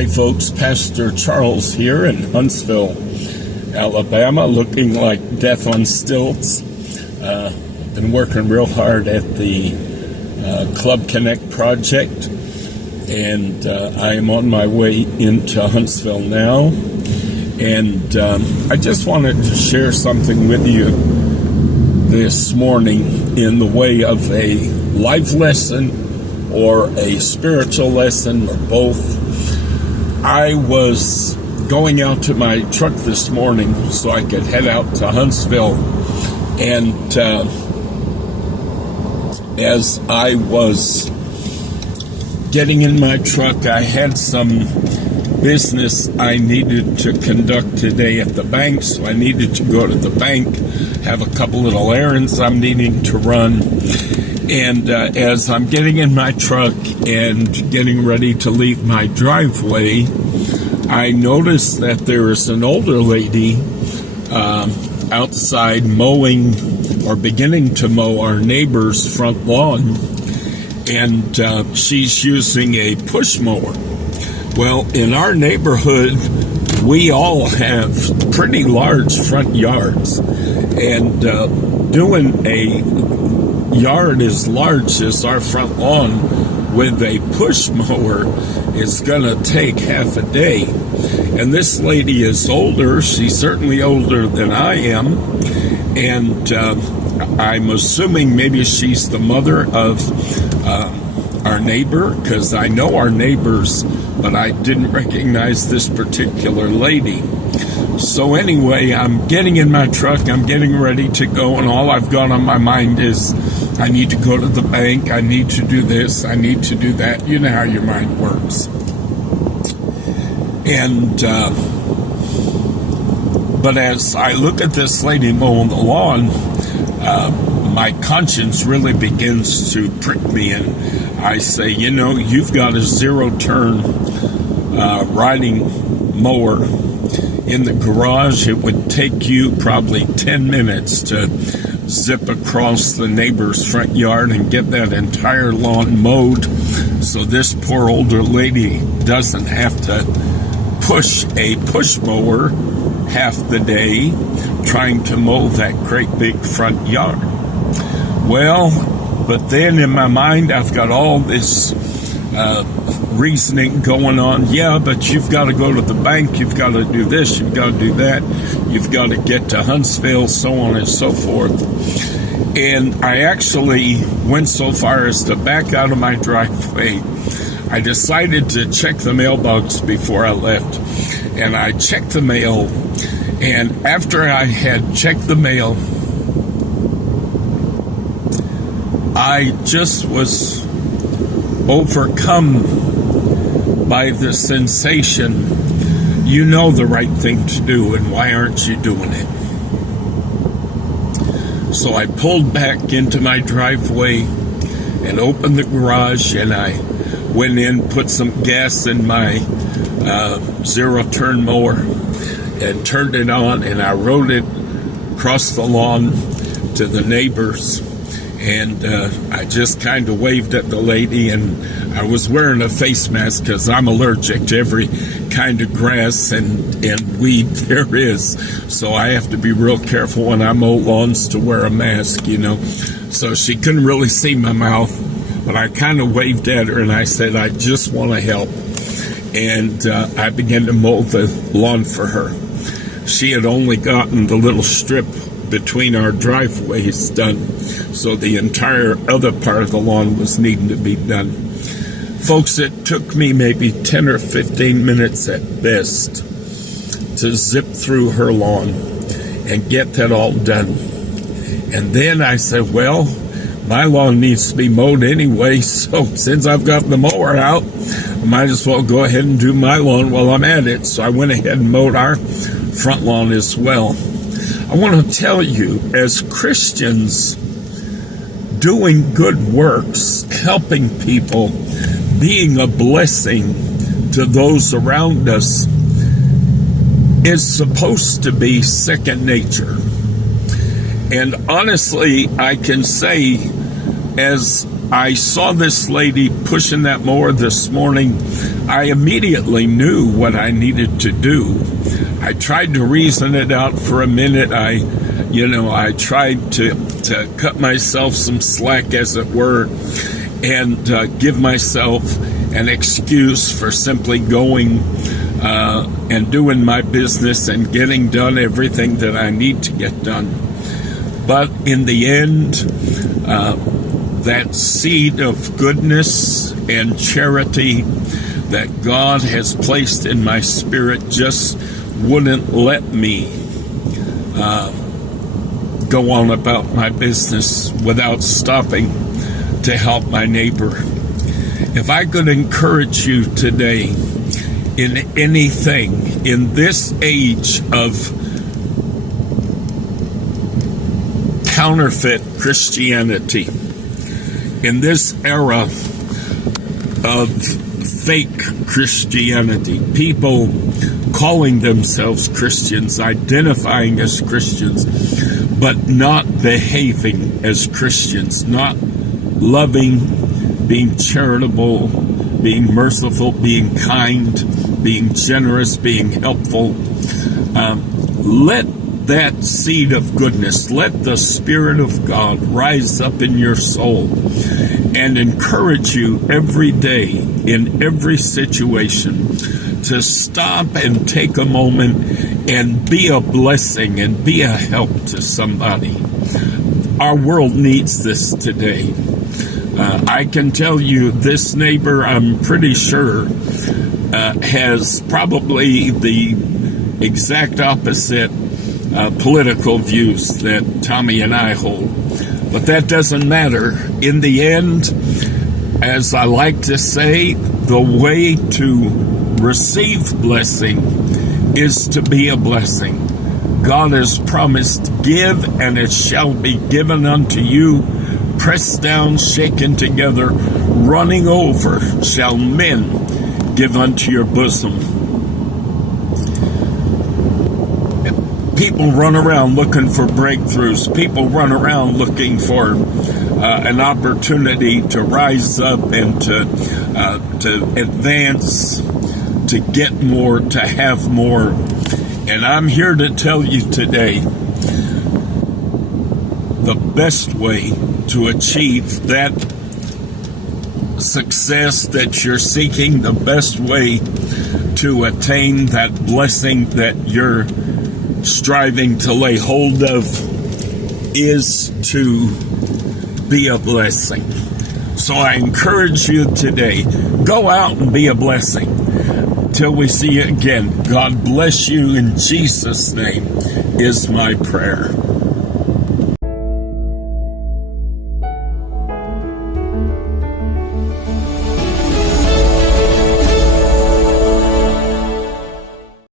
Hi folks, Pastor Charles here in Huntsville, Alabama, looking like death on stilts. I've been working real hard at the Club Connect project, and I am on my way into Huntsville now. And I just wanted to share something with you this morning in the way of a life lesson or a spiritual lesson or both. I was going out to my truck this morning so I could head out to Huntsville, and as I was getting in my truck, I had some business I needed to conduct today at the bank, so I needed to go to the bank, have a couple little errands I'm needing to run. And as I'm getting in my truck and getting ready to leave my driveway, I noticed that there is an older lady outside mowing or beginning to mow our neighbor's front lawn, and she's using a push mower. Well, in our neighborhood, we all have pretty large front yards, and doing a yard as large as our front lawn with a push mower is gonna take half a day. And this lady is older. She's certainly older than I am, and I'm assuming maybe she's the mother of our neighbor, because I know our neighbors, but I didn't recognize this particular lady. So anyway, I'm getting in my truck, I'm getting ready to go, and all I've got on my mind is I need to go to the bank, I need to do this, I need to do that. You know how your mind works. And but as I look at this lady mowing the lawn, my conscience really begins to prick me, and I say, you know, you've got a zero-turn riding mower in the garage. It would take you probably 10 minutes to zip across the neighbor's front yard and get that entire lawn mowed, so this poor older lady doesn't have to push a push mower half the day trying to mow that great big front yard. Well, but then in my mind I've got all this reasoning going on. Yeah, but you've got to go to the bank, you've got to do this, you've got to do that, you've got to get to Huntsville, so on and so forth. And I actually went so far as to back out of my driveway. I decided to check the mailbox before I left, and I checked the mail, and after I had checked the mail, I just was overcome by the sensation, you know the right thing to do, and why aren't you doing it? So I pulled back into my driveway and opened the garage, and I went in, put some gas in my zero-turn mower and turned it on, and I rode it across the lawn to the neighbors. And I just kind of waved at the lady, and I was wearing a face mask because I'm allergic to every kind of grass and weed there is. So I have to be real careful when I mow lawns to wear a mask, you know. So she couldn't really see my mouth, but I kind of waved at her, and I said, I just want to help. And I began to mow the lawn for her. She had only gotten the little strip between our driveways done, so the entire other part of the lawn was needing to be done. Folks, it took me maybe 10 or 15 minutes at best to zip through her lawn and get that all done. And then I said, well, my lawn needs to be mowed anyway, so since I've got the mower out, I might as well go ahead and do my lawn while I'm at it. So I went ahead and mowed our front lawn as well. I want to tell you, as Christians, doing good works, helping people, being a blessing to those around us is supposed to be second nature. And honestly, I can say, as I saw this lady pushing that mower this morning. I immediately knew what I needed to do. I tried to reason it out for a minute. I tried to cut myself some slack, as it were, and give myself an excuse for simply going and doing my business and getting done everything that I need to get done. But in the end, that seed of goodness and charity that God has placed in my spirit just wouldn't let me go on about my business without stopping to help my neighbor. If I could encourage you today in anything in this age of counterfeit Christianity, in this era of fake Christianity, people calling themselves Christians, identifying as Christians, but not behaving as Christians, not loving, being charitable, being merciful, being kind, being generous, being helpful. Let that seed of goodness, let the Spirit of God rise up in your soul and encourage you every day in every situation to stop and take a moment and be a blessing and be a help to somebody. Our world needs this today. I can tell you this neighbor, I'm pretty sure, has probably the exact opposite political views that Tommy and I hold. But that doesn't matter. In the end, as I like to say, the way to receive blessing is to be a blessing. God has promised, give and it shall be given unto you, pressed down, shaken together, running over, shall men give unto your bosom. People run around looking for breakthroughs. People run around looking for an opportunity to rise up and to advance, to get more, to have more. And I'm here to tell you today, the best way to achieve that success that you're seeking, the best way to attain that blessing that you're striving to lay hold of, is to be a blessing. So I encourage you today, go out and be a blessing. Till we see you again, God bless you in Jesus' name is my prayer.